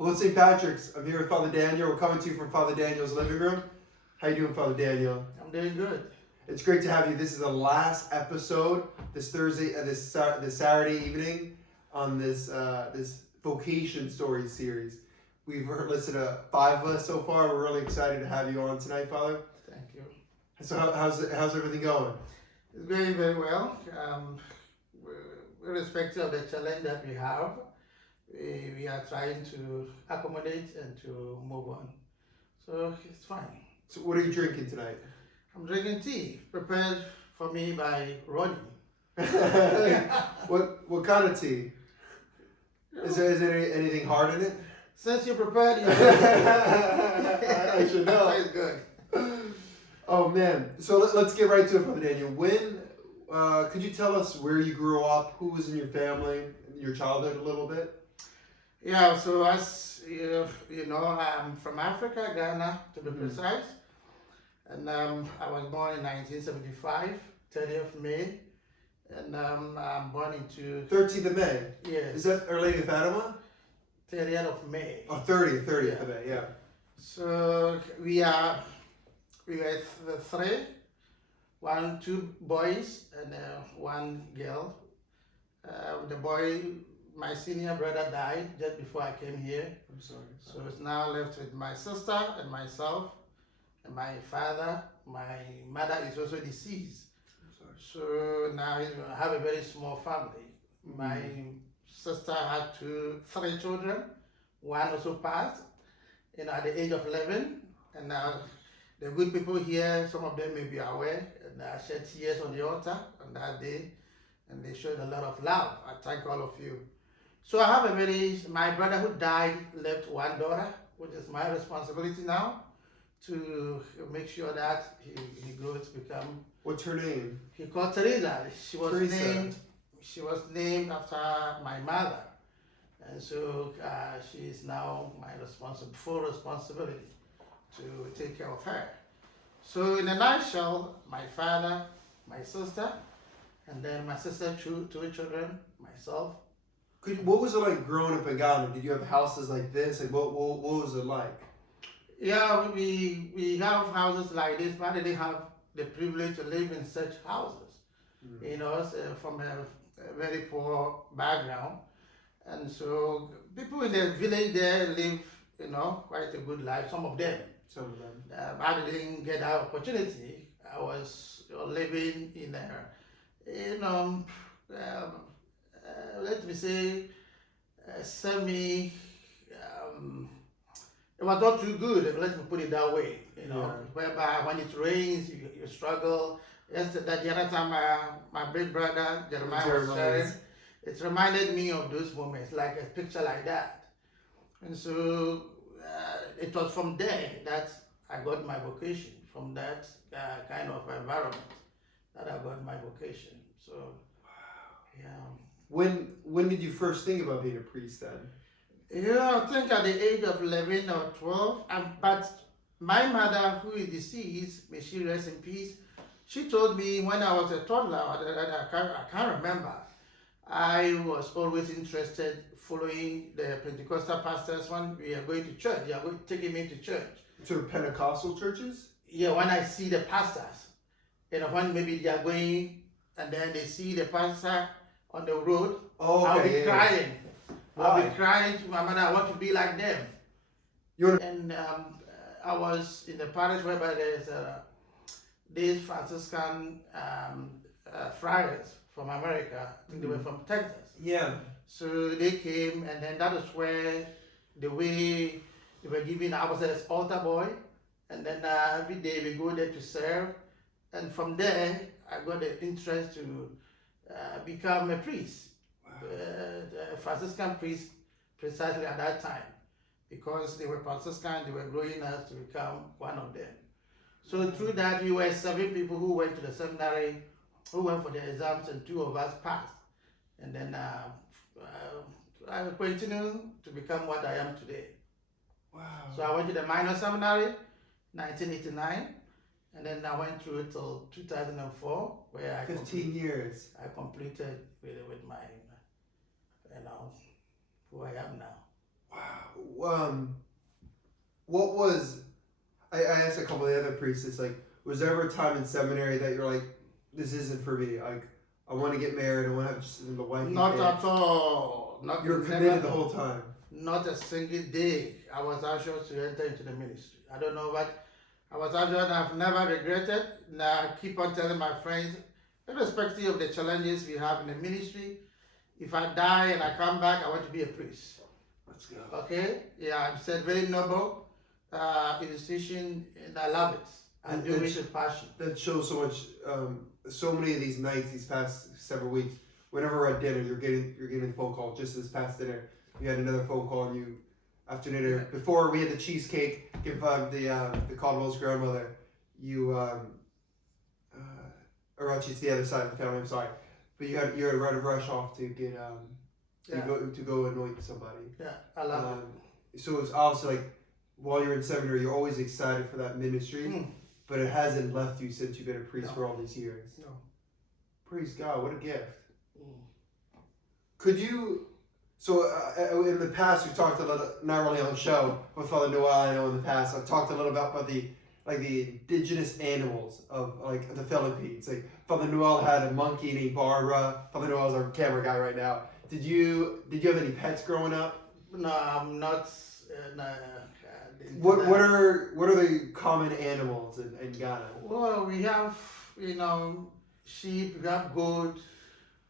Hello, St. Patrick's. I'm here with Father Daniel. We're coming to you from Father Daniel's living room. How you doing, Father Daniel? I'm doing good. It's great to have you. This is the last episode this Thursday, this Saturday evening on this Vocation story series. We've listened to 5 of us so far. We're really excited to have you on tonight, Father. Thank you. So how's everything going? It's going very well. Irrespective of the challenge that we have, we are trying to accommodate and to move on. So it's fine. So what are you drinking tonight? I'm drinking tea prepared for me by Ronnie. What kind of tea? Is there anything hard in it? Since you prepared it, I should know. It's good. Oh man, so let's get right to it, Father Daniel. When could you tell us where you grew up, who was in your family, your childhood a little bit? Yeah, so as you know, I'm from Africa, Ghana to be precise. And I was born in 1975, 30th of May. And I'm born into... 13th of May? Yes. Is that Our Lady of Fatima? 30th of May. Oh, 30th of May, yeah. So we were three, two boys and one girl. The boy, my senior brother died just before I came here. I'm sorry. So it's now left with my sister and myself and my father. My mother is also deceased. I'm sorry. So now I have a very small family. My sister had three children. One also passed, at the age of 11. And now the good people here, some of them may be aware, and I shed tears on the altar on that day, and they showed a lot of love. I thank all of you. So I have my brother who died left one daughter, which is my responsibility now to make sure that he grows to become. What's her name? He called Teresa. Teresa. She was named after my mother. And so she is now my full responsibility to take care of her. So in a nutshell, my father, my sister, and then my sister, two children, myself. What was it like growing up in Ghana? Did you have houses like this? Like what was it like? Yeah, we have houses like this, but I didn't have the privilege to live in such houses. From a very poor background. And so people in the village there live, quite a good life, some of them. Some of them. I didn't get that opportunity. I was living in let me say, semi, it was not too good, let me put it that way, whereby when it rains, you struggle. The other time my big brother, Jeremiah was sharing, it reminded me of those moments, like a picture like that. And so it was from there that I got my vocation, from that kind of environment that I got my vocation. So, yeah. When did you first think about being a priest then? Yeah, I think at the age of 11 or 12. But my mother, who is deceased, may she rest in peace, she told me when I was a toddler, I can't remember, I was always interested following the Pentecostal pastors when we are going to church. They are taking me to church. To Pentecostal churches? Yeah, when I see the pastors, when maybe they are going and then they see the pastor on the road, oh, okay, I'll be crying. Why? I'll be crying to my mother, I want to be like them. And I was in the parish whereby there's these Franciscan friars from America. I think they were from Texas. Yeah. So they came, and then that is where the way they were giving, I was an altar boy, and then every day we go there to serve, and from there I got the interest to become a priest, a Franciscan priest, precisely at that time, because they were Franciscan, they were growing us to become one of them. So through that, we were 7 people who went to the seminary, who went for the exams, and 2 of us passed. And then I continued to become what I am today. Wow. So I went to the minor seminary, 1989, and then I went through it till 2004, where 15 years. I completed with my, who I am now. Wow. what was I asked a couple of the other priests, it's like, was there ever a time in seminary that you're like, this isn't for me? Like, I want to get married, I want to have just the wife. Not and at all. Not you were committed the whole time. Not a single day I was anxious to enter into the ministry. I don't know what I was anxious. I've never regretted. Now I keep on telling my friends, irrespective of the challenges we have in the ministry, if I die and I come back, I want to be a priest. Let's go. Okay? Yeah, I've said very noble institution, and I love it. I do it with passion. That shows so much. So many of these nights, these past several weeks, whenever we're at dinner, you're getting a phone call. Just this past dinner, we had another phone call, and you after dinner before we had the cheesecake. Give the Caldwell's grandmother. You or she's the other side of the family. I'm sorry, but you had to rush off to get to go anoint somebody. Yeah, I love it. So it's obviously like while you're in seminary, you're always excited for that ministry. But it hasn't left you since you've been a priest for all these years. No. Praise God, what a gift. Could you, so in the past we talked a little, not really on the show, with Father Noel, I know in the past, I've talked a little about the indigenous animals of like the Philippines. Like Father Noel had a monkey named Barbara. Father Noel's our camera guy right now. Did you have any pets growing up? No, I'm not. What are the common animals in Ghana? Well, we have sheep, we have goat,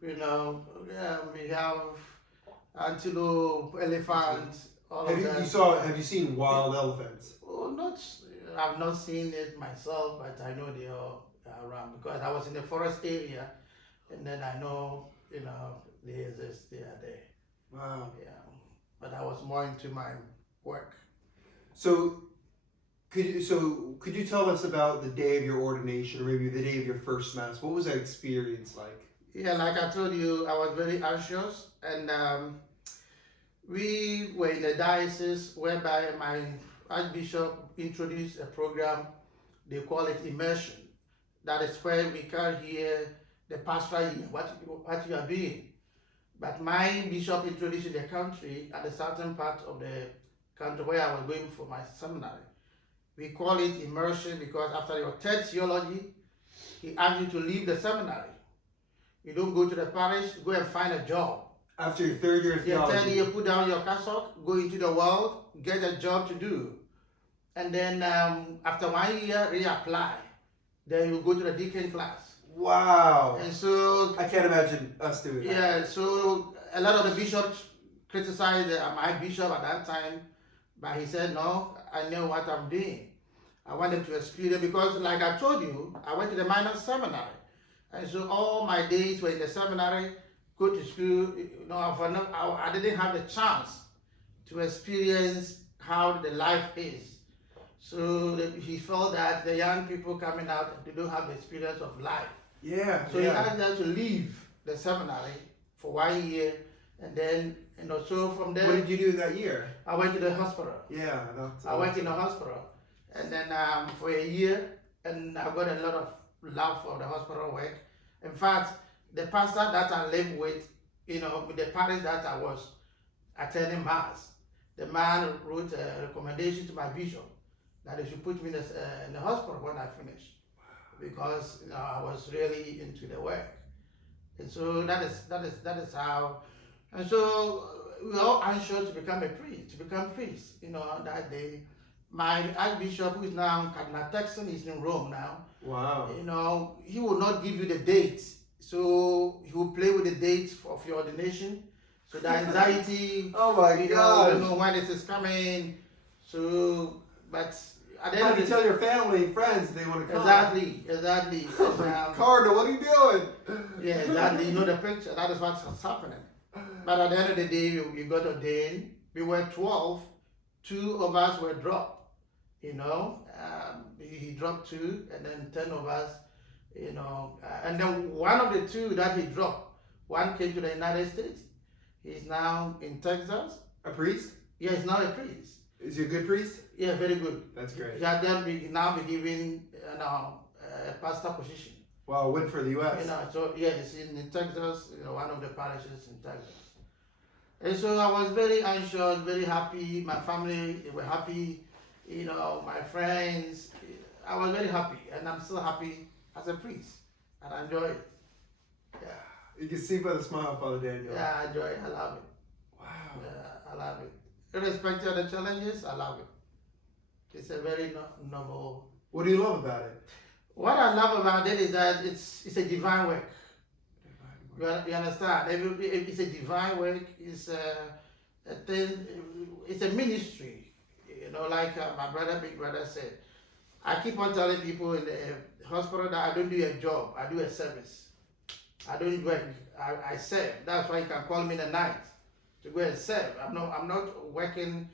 we have antelope, elephant. All of that. Have you seen wild elephants? Oh, I've not seen it myself, but I know they are around because I was in the forest area, and then I know they exist. They are there. Wow. Yeah, but I was more into my work. So, could you tell us about the day of your ordination, or maybe the day of your first mass? What was that experience like? Yeah, like I told you, I was very anxious, and we were in a diocese whereby my Archbishop introduced a program. They call it immersion. That is where we can hear the pastoral year, what you are doing. But my bishop introduced in the country at a certain part of the country where I was going for my seminary. We call it immersion because after your third theology, he asks you to leave the seminary. You don't go to the parish, go and find a job. After your third year of theology? Your third year, put down your cassock, go into the world, get a job to do. And then after 1 year, reapply. Then you go to the deacon class. Wow. And so I can't imagine us doing that. Yeah, so a lot of the bishops criticized my bishop at that time, but he said, no, I know what I'm doing. I want them to experience, because like I told you, I went to the minor seminary. And so all my days were in the seminary, go to school, I didn't have the chance to experience how the life is. So he felt that the young people coming out, they don't have the experience of life. Yeah. So he asked them to leave the seminary for 1 year, and then so from there. What did you do that year? I went to the hospital. Yeah, I went in the hospital, and then for a year, and I got a lot of love for the hospital work. In fact, the pastor that I lived with, with the parish that I was attending mass, the man wrote a recommendation to my bishop that they should put me in the hospital when I finished, because I was really into the work. And so that is how. And so we were all anxious to become priests. That day, my Archbishop, who is now Cardinal Texan, is in Rome now. Wow. He will not give you the dates. So he will play with the dates of your ordination. So the anxiety. Oh my God. You know when this is coming. So, but at the end How of do you tell your family and friends if they want to come? Exactly. Cardinal, what are you doing? Yeah, exactly. You know the picture. That is what's happening. But at the end of the day, we got ordained. We were 12. 2 of us were dropped. He dropped 2, and then 10 of us. And then one of the 2 that he dropped, one came to the United States. He's now in Texas. A priest? Yeah, he's now a priest. Is he a good priest? Yeah, very good. That's great. He had then now be given a pastor position. Wow, win for the U.S. So yeah, he's in Texas. One of the parishes in Texas. And so I was very anxious, very happy. My family, they were happy. My friends, I was very happy. And I'm still happy as a priest. And I enjoy it. Yeah. You can see by the smile, Father Daniel. Yeah, I enjoy it. I love it. Wow. Yeah, I love it. Irrespective of the challenges, I love it. It's a very novel. What do you love about it? What I love about it is that it's a divine work. You understand? It's a divine work. It's a thing. It's a ministry. Like my big brother said. I keep on telling people in the hospital that I don't do a job. I do a service. I don't work. I serve. That's why you can call me in the night to go and serve. I'm not working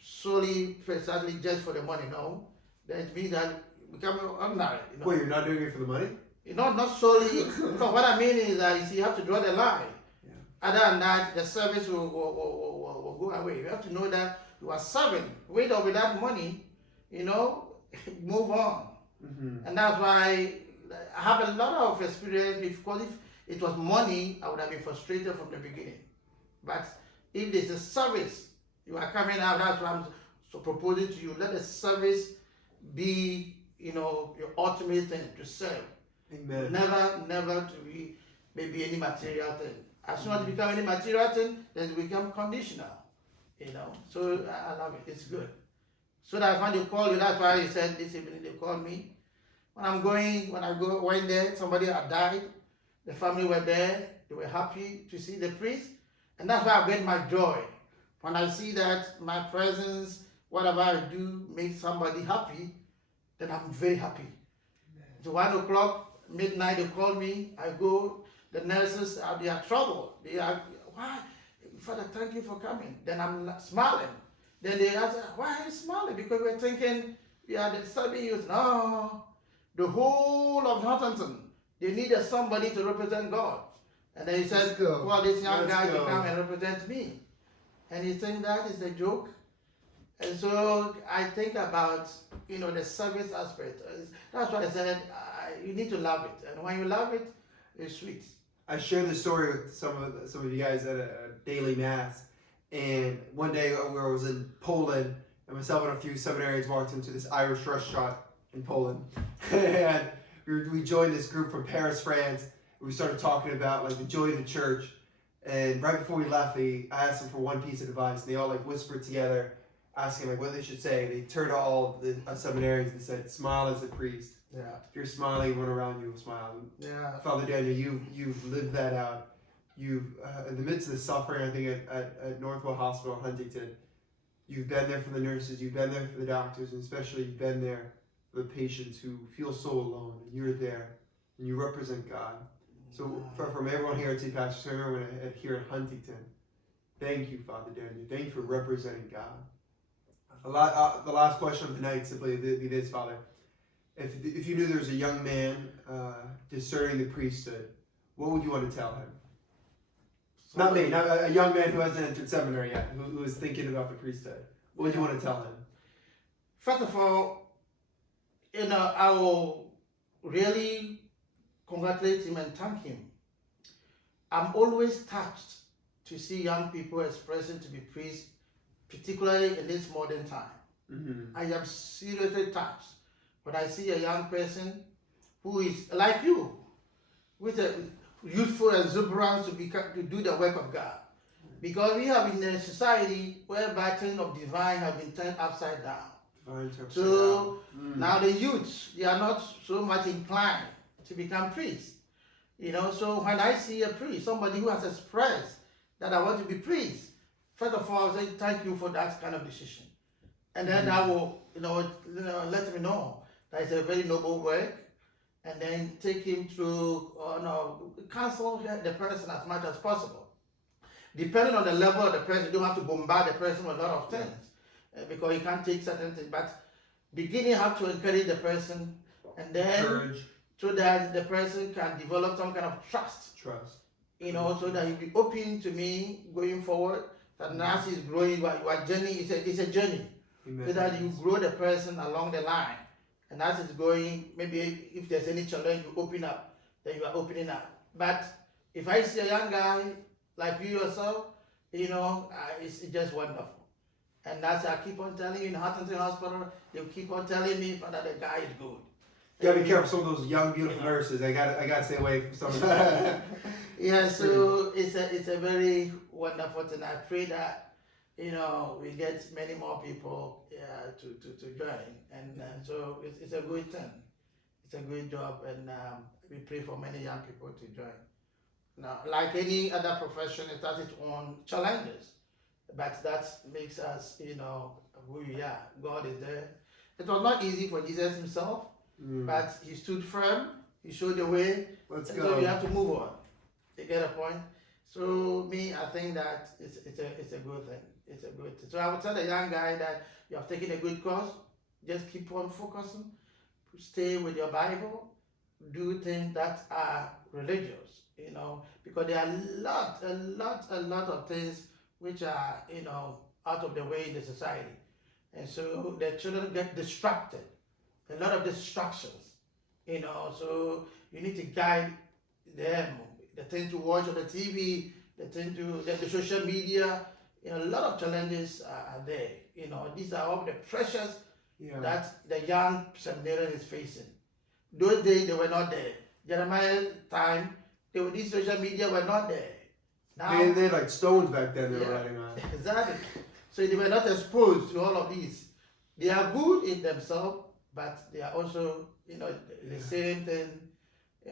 solely precisely just for the money. No, that means that become ordinary. Well, you're not doing it for the money? Not solely. Because what I mean is that you have to draw the line. Yeah. Other than that, the service will go away. You have to know that you are serving. With or without money, move on. Mm-hmm. And that's why I have a lot of experience, because if it was money, I would have been frustrated from the beginning. But if there's a service, you are coming out, that's what I'm so proposing to you. Let the service be, your ultimate thing to serve. Amen. Never to be maybe any material thing. As soon as it becomes any material thing, then it becomes conditional. So I love it. It's good. So that when they call you, that's why he said this evening they called me. When I went there, somebody had died. The family were there. They were happy to see the priest. And that's why I get my joy. When I see that my presence, whatever I do, makes somebody happy, then I'm very happy. So 1 o'clock, midnight, they call me. I go. The nurses, they are troubled. They are, why? Father, thank you for coming. Then I'm smiling. Then they ask, why are you smiling? Because we're thinking we are disturbing you. No. The whole of Huntington, they needed somebody to represent God. And then he said, call this young guy to come and represent me. And you think that is a joke? And so I think about, the service aspect. That's why I said, you need to love it. And when you love it, it's sweet. I shared this story with some of you guys at a daily mass. And one day where I was in Poland, and myself and a few seminarians walked into this Irish restaurant in Poland. And we joined this group from Paris, France. We started talking about the joy of the church. And right before we left, I asked them for one piece of advice. And they all whispered together, asking what they should say. They turned to all the seminarians and said, smile as a priest. Yeah. If you're smiling, everyone around you will smile. Yeah. Father Daniel, you've lived that out. You've, in the midst of the suffering, I think at Northwell Hospital in Huntington, you've been there for the nurses, you've been there for the doctors, and especially you've been there for the patients who feel so alone, and you're there, and you represent God. So from everyone here at St. Patrick's, from everyone here at Huntington, thank you, Father Daniel. Thank you for representing God. The last question of the night simply be this, Father. If you knew there was a young man discerning the priesthood, what would you want to tell him? Not me, not a young man who hasn't entered seminary yet, who is thinking about the priesthood. What would you want to tell him? First of all, I will really congratulate him and thank him. I'm always touched to see young people expressing to be priests, particularly in this modern time. Mm-hmm. I am seriously touched when I see a young person who is like you, with a youthful exuberance to do the work of God. Because we have in a society whereby things of divine have been turned upside down. So now the youths, they are not so much inclined to become priests. So when I see a priest, somebody who has expressed that I want to be priest, first of all, I say thank you for that kind of decision. And then I will, let me know that it's a very noble work, and then take him through, counsel the person as much as possible. Depending on the level of the person, you don't have to bombard the person with a lot of things, because you can't take certain things. But beginning, you have to encourage the person, and then Courage. So that the person can develop some kind of trust. So that he'll be open to me going forward. That as he's growing, your journey it's a journey. Amen. So that you grow the person along the line. And as it's going, maybe if there's any challenge, you open up, then you are opening up. But if I see a young guy like you yourself, it's just wonderful. And that's I keep on telling you in Huntington Hospital, they keep on telling me that the guy is good. You gotta be careful some of those young, beautiful nurses. I gotta stay away from some of that. Yeah, so it's a very wonderful thing. I pray that we get many more people to join, and so it's a good thing. It's a good job, and we pray for many young people to join. Now, like any other profession, it has its own challenges, but that makes us, who we are. God is there. It was not easy for Jesus himself, but he stood firm. He showed the way. Let's and go. So you have to move on. You get a point? So I think that it's a good thing. It's a good thing. So I would tell the young guy that you have taken a good course. Just keep on focusing. Stay with your Bible. Do things that are religious, because there are a lot of things which are, out of the way in the society. And so the children get distracted. A lot of distractions, so you need to guide them, the thing to watch on the TV, the thing to the social media. A lot of challenges are there. These are all the pressures that the young seminarian is facing. Those days they were not there. Jeremiah's time, these social media were not there. Now they had like stones back then they were writing on. Exactly. So they were not exposed to all of these. They are good in themselves, but they are also, the same thing,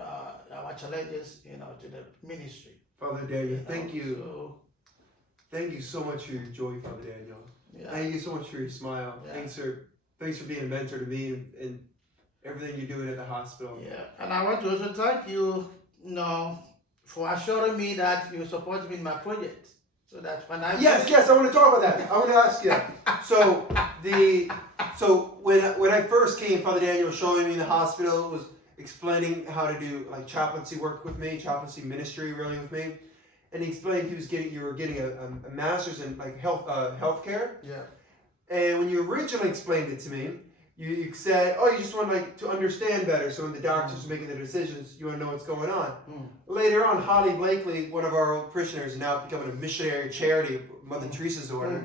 our challenges, to the ministry. Father Daniel, thank you. Thank you so much for your joy, Father Daniel. Yeah. Thank you so much for your smile. Yeah. Thanks for being a mentor to me and everything you're doing at the hospital. Yeah, and I want to also thank you, for assuring me that you support me in my project. So that when I Yes, I want to talk about that. I want to ask you. So when I first came, Father Daniel was showing me in the hospital, was explaining how to do like chaplaincy work with me, chaplaincy ministry really with me, and he explained you were getting a master's in like healthcare. Yeah. And when you originally explained it to me, you said, you just want to understand better. So when the doctors are making the decisions, you want to know what's going on. Later on, Holly Blakely, one of our old parishioners, now becoming a missionary charity, Mother Teresa's order.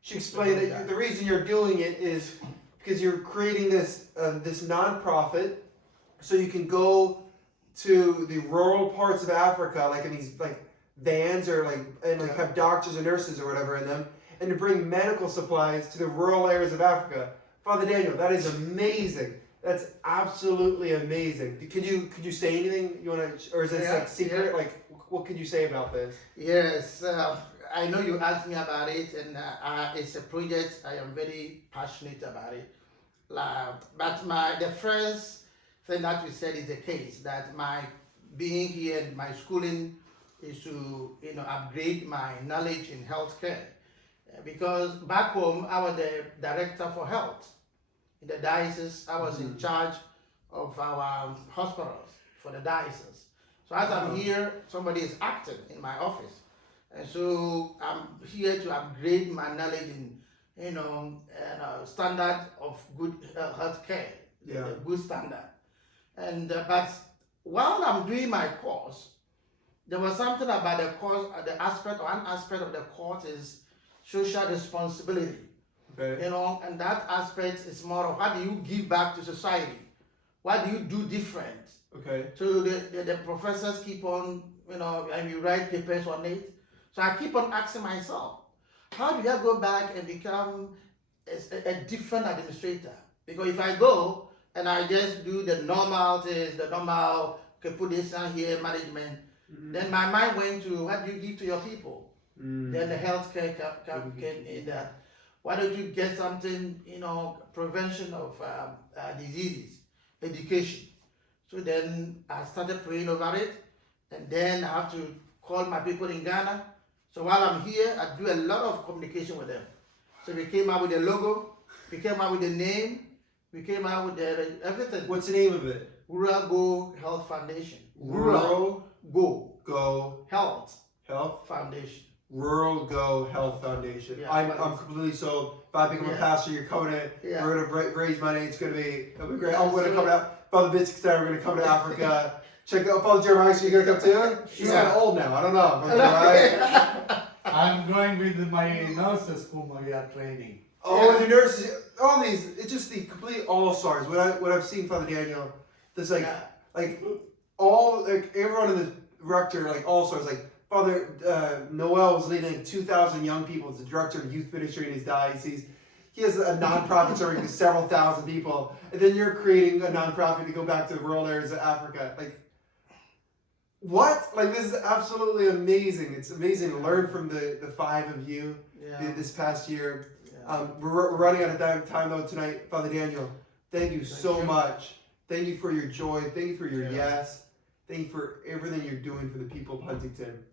She explained that the reason you're doing it is because you're creating this nonprofit, so you can go to the rural parts of Africa, like in these like vans or have doctors or nurses or whatever in them, and to bring medical supplies to the rural areas of Africa. Father Daniel, that is amazing. That's absolutely amazing. Could you say anything you want to, or is this like secret? Yeah. Like, what could you say about this? Yes, I know you asked me about it, and it's a project I am very passionate about it. But the first thing that you said is the case that my being here and my schooling is to upgrade my knowledge in healthcare. Because back home, I was the director for health. In the diocese, I was in charge of our hospitals for the diocese. So as I'm here, somebody is acting in my office. And so I'm here to upgrade my knowledge in, standard of good health care, the good standard. And but while I'm doing my course, there was something about the course, one aspect of the course is social responsibility. Okay. And that aspect is more of how do you give back to society? What do you do different? Okay. So the professors keep on, and we write papers on it. So I keep on asking myself, how do I go back and become a different administrator? Because if I go and I just do the normal things, okay, put this down here, management, then my mind went to what do you give to your people? Then the healthcare can in that. Why don't you get something, prevention of diseases, education. So then I started praying over it, and then I have to call my people in Ghana. So while I'm here, I do a lot of communication with them. So we came out with a logo, we came out with a name, we came out with everything. What's the name of it? Rural Go Health Foundation. Rural Go Health Foundation. Rural Go Health Foundation. Yeah, I'm completely sold. If I become a pastor, you're coming in. Yeah. We're gonna raise money. It'll be great. I'm gonna come out. Father Biscuit, we're gonna come to Africa. Check out Father Jeremiah. So you're gonna come too? He's kind of old now. I don't know. I'm going with my nurses whom we are training. Oh, the nurses, all these, it's just the complete all-stars. What I've seen, Father Daniel, there's like all, like everyone in the rector, like all-stars, like Father Noel was leading 2,000 young people as the director of youth ministry in his diocese. He has a non-profit serving several thousand people, and then you're creating a non-profit to go back to the rural areas of Africa. Like, what? Like, this is absolutely amazing. It's amazing to learn from the five of you this past year. We're running out of time though tonight, Father Daniel. Thank you so much. Thank you for your joy. Thank you for your yes. Thank you for everything you're doing for the people of Huntington.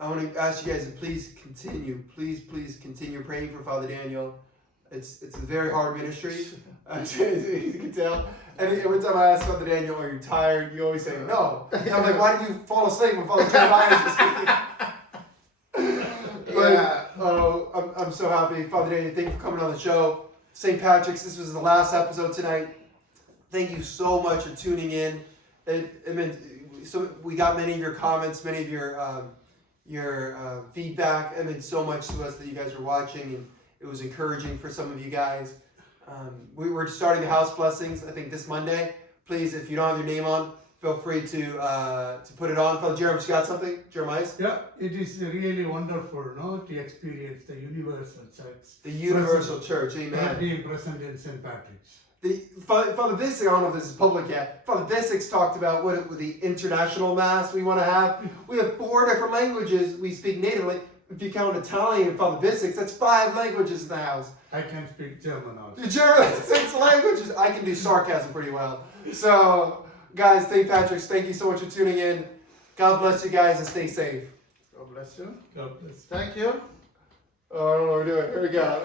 I want to ask you guys to please continue. Please continue praying for Father Daniel. It's a very hard ministry, as you can tell. And every time I ask Father Daniel, "Are you tired?" you always say no. And I'm like, "Why did you fall asleep when Father Jeremiah was speaking?" I'm so happy. Father Daniel, thank you for coming on the show. St. Patrick's, this was the last episode tonight. Thank you so much for tuning in. So we got many of your comments, many of your feedback. It meant so much to us that you guys were watching, and it was encouraging for some of you guys. We were starting the house blessings, I think, this Monday. Please, if you don't have your name on, feel free to put it on. Father Jeremiah's got something? Jeremiah's? Yeah, it is really wonderful, to experience the universal church. The universal church, amen. Being present in St. Patrick's. Father Bissick, I don't know if this is public yet. Father Bissick's talked about what the international mass we want to have. We have 4 different languages we speak natively. If you count Italian, Father Bissick's, that's 5 languages in the house. I can speak German also. German, 6 languages. I can do sarcasm pretty well. So, guys, St. Patrick's, thank you so much for tuning in. God bless you guys and stay safe. God bless you. God bless. Thank you. Oh, I don't know what we're doing. Here we go.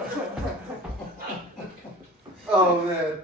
Oh, man.